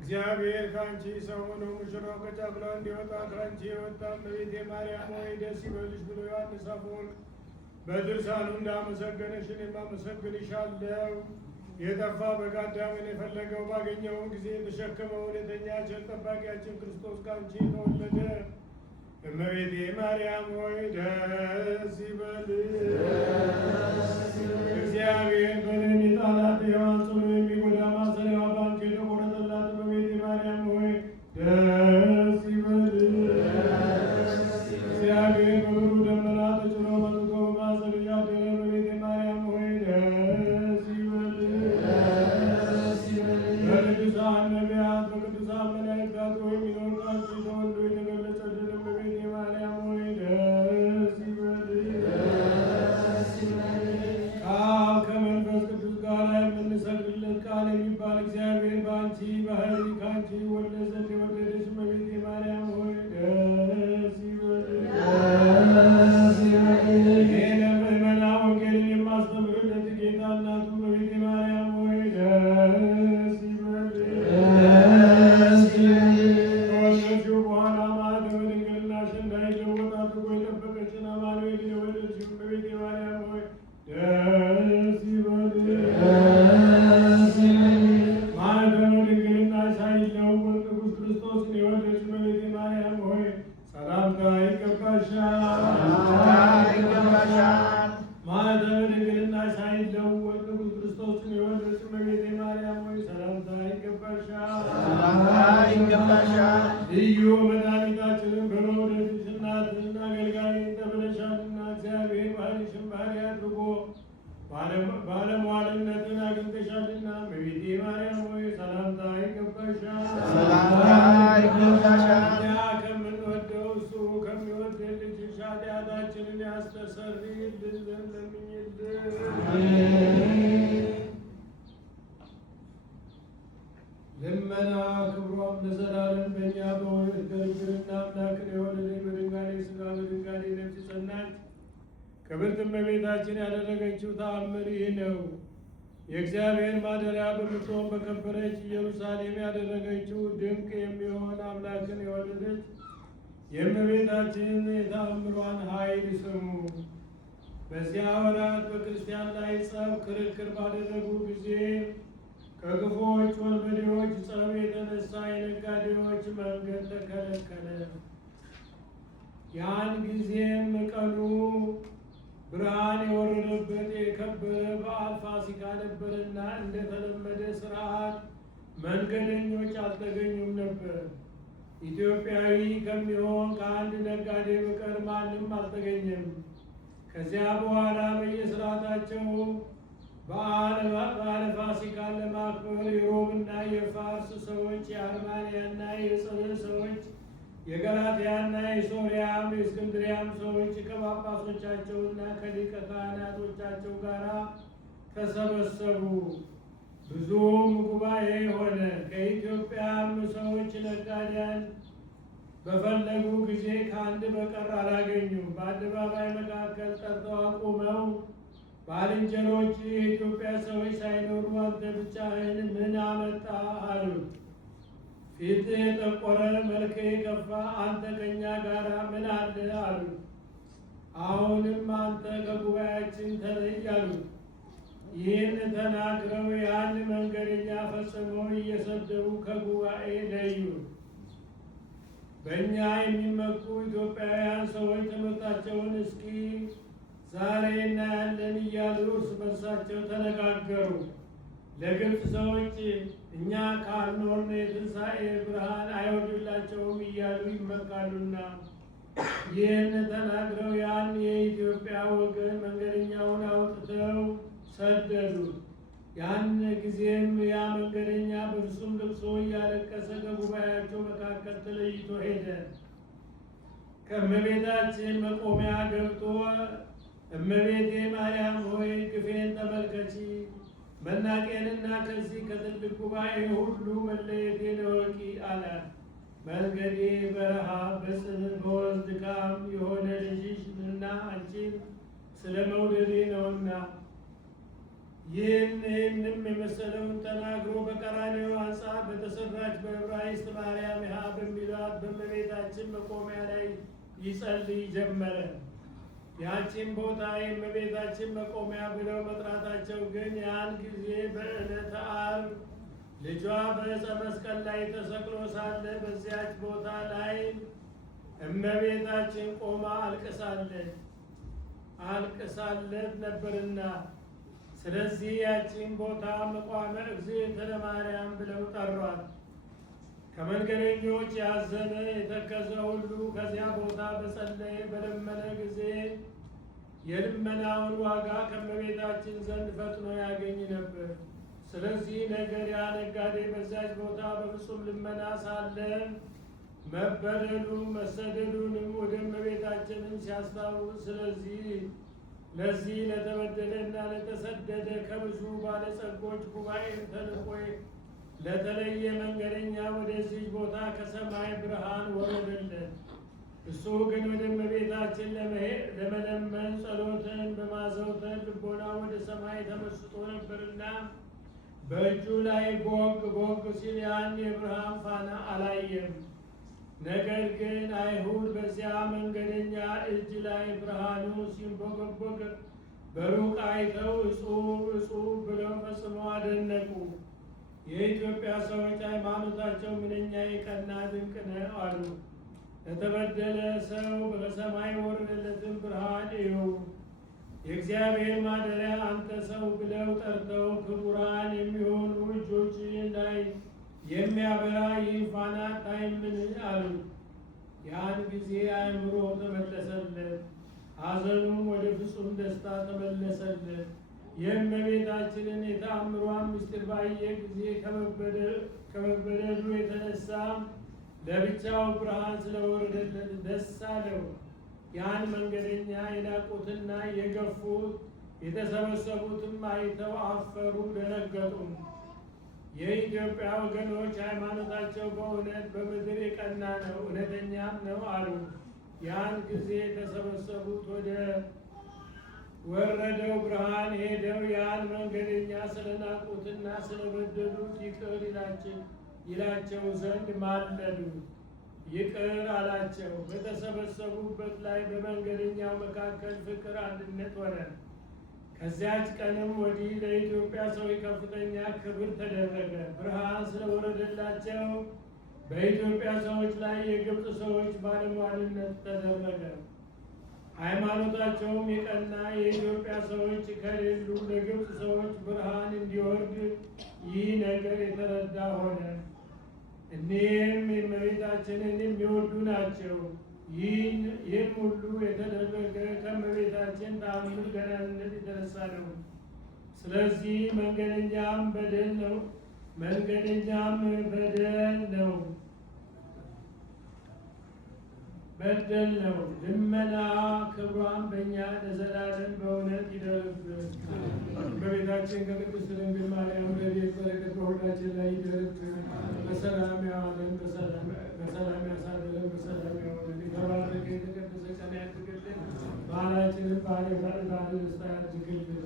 እግዚአብሔር ከአንቺ ሰው ሆኖ ሙሽራው ከጫጉላው እንዲወጣ ከአንቺ የወጣ እመቤቴ ማርያም ሆይ ደስ ይበልሽ ብሎ ዮሐንስ አፈወርቅ በድርሳኑ እንዳመሰገነሽ እኔም አመሰግንሻለሁ። የጠፋ በግ አዳምን የፈለገው ባገኘውን ጊዜ የተሸከመው እውነተኛ ቸር ጠባቂያችን ክርስቶስ ከአንቺ ተወለደ። እመቤቴ ማርያም ሆይ ደስ ይበልሽ። እግዚአብሔር በደን የጣላት ሔዋን ጽኑ የሚጎዳ ማሰሪያዋ በአንቺ የተቆረጠላት እመቤቴ ማርያም ሆይ ደስ ይበልሽ። እግዚአብሔር በብሩህ ደመና ተጭኖ መጥቶ በማኅፀንሽ ያደረ እመቤቴ ማርያም ሆይ ደስ ይበልሽ። በቅዱሳን ነቢያት በቅዱሳን መላእክት ታጥሮ የሚኖር ከአንቺ ተወልዶ የተገለጸልን እመቤቴ ማርያም ሆይ ደስ ይበልሽ። ቃል ከመንፈስ ቅዱስ ጋር የምንሰግድለት ቃል የሚባል እግዚአብሔር በአንቺ ባህሪ ከአንቺ ወልደ ዘንድ የወለደች እመቤቴ ማርያም ሆይ ደስ ይበልሽ። ይህ ለምእመናን ወንጌልን የማስተምርለት ጌታ እናቱ እመቤቴ ማርያም ሆይ ደስ ይበልሽ። ከወለድሽው በኋላ ማኅተመ ድንግልናሽን እንዳይለወጥ አድርጎ የጠበቀችን አማኑኤልን የወለድሽው እመቤቴ ማርያም ሆይ ደስ ይበልሽ። ማኅተመ ድንግልናሽ ሳይለወጥ ንጉሥ ክርስቶስን የወለድሽ እመቤቴ ማርያም ሆይ ሰላምታ ይገባሻል። ማኅተመ ድንግልናሽ ሳይለወጥ ንጉሥ ክርስቶስን የወለድሽ እመቤቴ ማርያም ሆይ ሰላምታ ይገባሻል። ልዩ መድኃኒታችንን በመውደድሽ እናትን አገልጋይን ተብለሻልና እግዚአብሔር ባህሪሽን ባህሪ አድርጎ ባለሟልነትን አግኝተሻልና እመቤቴ ማርያም ሆይ ሰላምታ ይገባሻል። እኛ ከምንወደው እሱ ከሚወደን ልጅሽ ኃጢአታችንን ያስተሰርይልን ዘንድ ለምኝልን። ልመና ክብሯም ለዘላለም በእኛ በእውነት በድንግልና አምላክን የወለደች በድንጋሌ ሥጋ በድንጋሌ ነፍስ ጸናች ክብርት እመቤታችን ያደረገችው ተአምር ይህ ነው። የእግዚአብሔር ማደሪያ በምትሆን በከበረች ኢየሩሳሌም ያደረገችው ድንቅ የሚሆን አምላክን የወለደች የእመቤታችን የተአምሯን ኃይል ስሙ። በዚያ ወራት በክርስቲያን ላይ ጸብ ክርክር ባደረጉ ጊዜ ከክፉዎች ወንበዴዎች ጸብ የተነሳ የነጋዴዎች መንገድ ተከለከለ። ያን ጊዜም ቀኑ ብርሃን የወረደበት የከበረ በዓል ፋሲካ ነበርና እንደተለመደ ሥርዓት መንገደኞች አልተገኙም ነበር። ኢትዮጵያዊ ከሚሆን ከአንድ ነጋዴ በቀር ማንም አልተገኘም። ከዚያ በኋላ በየሥርዓታቸው በዓለ ፋሲካን ለማክበር የሮምና የፋርስ ሰዎች፣ የአርማንያና የጽር ሰዎች፣ የገላትያና የሶርያም የእስክንድሪያም ሰዎች ከጳጳሶቻቸውና ከሊቀ ካህናቶቻቸው ጋር ተሰበሰቡ። ብዙም ጉባኤ ሆነ። ከኢትዮጵያም ሰዎች ነጋዴያን በፈለጉ ጊዜ ከአንድ በቀር አላገኙም። በአደባባይ መካከል ጠርተው አቁመው ባልንጀሮች የኢትዮጵያ ሰዎች ሳይኖሩ አንተ ብቻህን ምን አመጣ አሉት። ፊት የጠቆረ መልክ የከፋ አንተ ከእኛ ጋር ምን አለ አሉት። አሁንም አንተ ከጉባኤያችን ተለይ አሉት። ይህን ተናግረው ያን መንገደኛ ፈጽመው እየሰደቡ ከጉባኤ ለዩ። በእኛ የሚመኩ ኢትዮጵያውያን ሰዎች ትምህርታቸውን እስኪ ዛሬ እናያለን እያሉ እርስ በርሳቸው ተነጋገሩ። ለግብፅ ሰዎች እኛ ካልኖርን የትንሣኤ ብርሃን አይወርድላቸውም እያሉ ይመካሉና። ይህን ተናግረው ያን የኢትዮጵያ ወገን መንገደኛውን አውጥተው ሰደዱት። ያን ጊዜም ያ መንገደኛ በፍጹም ልቅሶ እያለቀሰ ከጉባኤያቸው መካከል ተለይቶ ሄደ። ከእመቤታችን መቆሚያ ገብቶ እመቤቴ ማርያም ሆይ ግፌን ተመልከቺ፣ መናቄንና ከዚህ ከትልቅ ጉባኤ ሁሉ መለየቴን እወቂ አላት። መንገዴ በረሃብ በጽም በወዝ ድካም የሆነ ልጅሽንና አንቺን ስለ መውደዴ ነውና ይህንም የመሰለውን ተናግሮ በቀራንዮ አንጻር በተሰራች በዕብራይስጥ ማርያም ሀ በሚሏት በእመቤታችን መቆሚያ ላይ ይጸልይ ጀመረ። ያቺን ቦታ የእመቤታችን መቆሚያ ብለው መጥራታቸው ግን ያን ጊዜ በዕለተ ዓርብ ልጇ በዕፀ መስቀል ላይ ተሰቅሎ ሳለ በዚያች ቦታ ላይ እመቤታችን ቆማ አልቅሳለት ነበርና፣ ስለዚህ ያቺን ቦታ መቋመ እግዝእትነ ማርያም ብለው ጠሯት። ከመንገደኞች ያዘነ የተከዘ ሁሉ ከዚያ ቦታ በጸለየ በለመነ ጊዜ የልመናውን ዋጋ ከእመቤታችን ዘንድ ፈጥኖ ያገኝ ነበር። ስለዚህ ነገር ያ ነጋዴ በዚያች ቦታ በፍጹም ልመና ሳለ መበደሉ መሰደዱንም ወደ እመቤታችንም ሲያስታውስ ለዚህ ለተበደለና ለተሰደደ ከብዙ ባለጸጎች ጉባኤም ተልኮ ለተለየ መንገደኛ ወደዚህ ቦታ ከሰማይ ብርሃን ወረደለት። እሱ ግን ወደ እመቤታችን ለመለመን ጸሎትን በማዘውተር ልቦና ወደ ሰማይ ተመስጦ ነበርና በእጁ ላይ ቦግ ሲል ያን የብርሃን ፋና አላየም። ነገር ግን አይሁድ በዚያ መንገደኛ እጅ ላይ ብርሃኑ ሲንቦገቦግ በሩቅ አይተው እጹብ ብለው ፈጽመው አደነቁ። የኢትዮጵያ ሰዎች ሃይማኖታቸው ምንኛ የቀና ድንቅ ነው አሉ። ለተበደለ ሰው በሰማይ ወረደለትን ብርሃን እዩ። የእግዚአብሔር ማደሪያ አንተ ሰው ብለው ጠርተው ክቡራን የሚሆኑ እጆች ላይ የሚያበራ ይህ ፋና አታይምን አሉ። ያን ጊዜ አእምሮ ተመለሰለት፣ ሐዘኑም ወደ ፍጹም ደስታ ተመለሰለት። የእመቤታችንን የተአምሯን ምስጢር ባየ ጊዜ ከመበደሉ የተነሳ ለብቻው ብርሃን ስለወረደለት ደስ አለው። ያን መንገደኛ የናቁትና የገፉት የተሰበሰቡትም አይተው አፈሩ፣ ደነገጡም። የኢትዮጵያ ወገኖች ሃይማኖታቸው በእውነት በምድር የቀና ነው፣ እውነተኛም ነው አሉ። ያን ጊዜ የተሰበሰቡት ወደ ወረደው ብርሃን ሄደው ያን መንገደኛ ስለናቁትና ስለበደሉት ይቅር ይላቸው ዘንድ ማለዱ። ይቅር አላቸው። በተሰበሰቡበት ላይ በመንገደኛው መካከል ፍቅር፣ አንድነት ሆነ። ከዚያች ቀንም ወዲህ ለኢትዮጵያ ሰዎች ከፍተኛ ክብር ተደረገ። ብርሃን ስለወረደላቸው በኢትዮጵያ ሰዎች ላይ የግብፅ ሰዎች ባለሟልነት ተደረገ። ሃይማኖታቸውም የቀና የኢትዮጵያ ሰዎች ከሌሉ ለግብፅ ሰዎች ብርሃን እንዲወርድ ይህ ነገር የተረዳ ሆነ። እኒህም የእመቤታችንን የሚወዱ ናቸው። ይህም ሁሉ የተደረገ ከእመቤታችን ተአምር ገናንነት የተነሳ ነው። ስለዚህ መንገደኛም በደል ነው። ልመና ክብሯን በእኛ ለዘላለም በእውነት ይደርብን። በቤታችን ከቅድስት ድንግል ማርያም ረድኤት በረከት በሁላችን ላይ ይደርብን። በሰላም ያዋለን፣ በሰላም ያሳድረን፣ በሰላም ያዋለን። የተባረከ የተቀደሰ ቀን ያድርግልን። በዓላችንን ባለ ደስታ ያድርግልን።